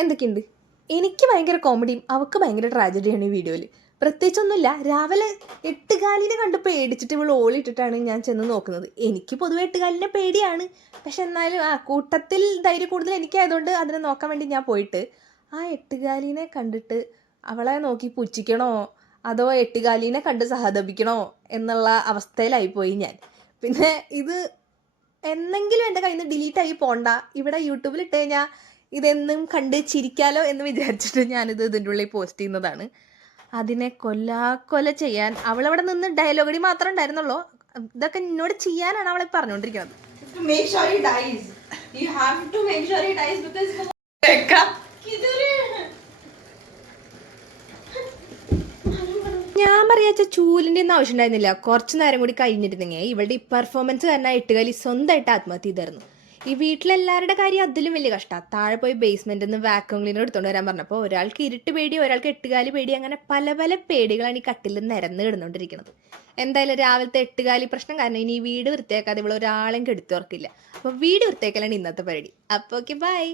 എന്തൊക്കെയുണ്ട്? എനിക്ക് ഭയങ്കര കോമഡിയും അവൾക്ക് ഭയങ്കര ട്രാജഡിയാണ് ഈ വീഡിയോയിൽ. പ്രത്യേകിച്ചൊന്നുമില്ല, രാവിലെ എട്ടുകാലിനെ കണ്ട് പേടിച്ചിട്ട് ഇവൾ ഓളിട്ടിട്ടാണ് ഞാൻ ചെന്ന് നോക്കുന്നത്. എനിക്ക് പൊതുവെ എട്ടുകാലിനെ പേടിയാണ്, പക്ഷെ എന്നാലും കൂട്ടത്തിൽ ധൈര്യം കൂടുതൽ എനിക്കായതുകൊണ്ട് അതിനെ നോക്കാൻ വേണ്ടി ഞാൻ പോയിട്ട് ആ എട്ടുകാലിനെ കണ്ടിട്ട് അവളെ നോക്കി പുച്ഛിക്കണോ അതോ എട്ടുകാലിനെ കണ്ട് സഹതപിക്കണോ എന്നുള്ള അവസ്ഥയിലായിപ്പോയി ഞാൻ. പിന്നെ ഇത് എന്നെങ്കിലും എൻ്റെ കയ്യിൽ നിന്ന് ഡിലീറ്റായി പോണ്ട, ഇവിടെ യൂട്യൂബിൽ ഇട്ട് കഴിഞ്ഞാൽ ഇതെന്നും കണ്ട് ചിരിക്കാലോ എന്ന് വിചാരിച്ചിട്ട് ഞാനിത് ഇതിൻ്റെ ഉള്ളിൽ പോസ്റ്റ് ചെയ്യുന്നതാണ്. അതിനെ കൊല്ല ചെയ്യാൻ അവളവിടെ നിന്ന് ഡയലോഗടി മാത്രമേ ഉണ്ടായിരുന്നുള്ളൂ. ഇതൊക്കെ എന്നോട് ചെയ്യാനാണ് അവളെ പറഞ്ഞുകൊണ്ടിരിക്കുന്നത്. ഞാൻ പറയാച്ച ചൂലിൻ്റെ ഒന്നും ആവശ്യം ഉണ്ടായിരുന്നില്ല. കുറച്ച് നേരം കൂടി കഴിഞ്ഞിരുന്നെങ്കിൽ ഇവളുടെ ഈ പെർഫോമൻസ് കാരണം എട്ടുകാലി സ്വന്തമായിട്ട് ആത്മഹത്യ ചെയ്തായിരുന്നു. ഈ വീട്ടിലെല്ലാവരുടെ കാര്യം അതിലും വലിയ കഷ്ടമാണ്. താഴെ പോയി ബേസ്മെൻറ്റിൽ നിന്ന് വാക്യൂം ക്ലീനർ എടുത്തുകൊണ്ട് വരാൻ പറഞ്ഞപ്പോൾ ഒരാൾക്ക് ഇരുട്ട് പേടി, ഒരാൾക്ക് എട്ടുകാലി പേടി, അങ്ങനെ പല പല പേടികളാണ് ഈ കട്ടിൽ നിരന്ന് കിടന്നുകൊണ്ടിരിക്കുന്നത്. എന്തായാലും രാവിലത്തെ എട്ടുകാലി പ്രശ്നം കാരണം ഇനി ഈ വീട് വൃത്തിയാക്കാതെ ഇവിടെ ഒരാളെയും കെടുത്തുറക്കില്ല. അപ്പോൾ വീട് വൃത്തിയാക്കലാണ് ഇന്നത്തെ പരിപാടി. അപ്പോൾ ഓക്കെ, ബൈ.